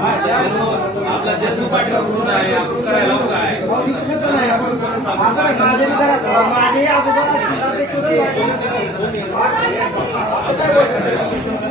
आपला जसू पाटील कुठून आहे आपण करायला हवं काय माझे आजोबा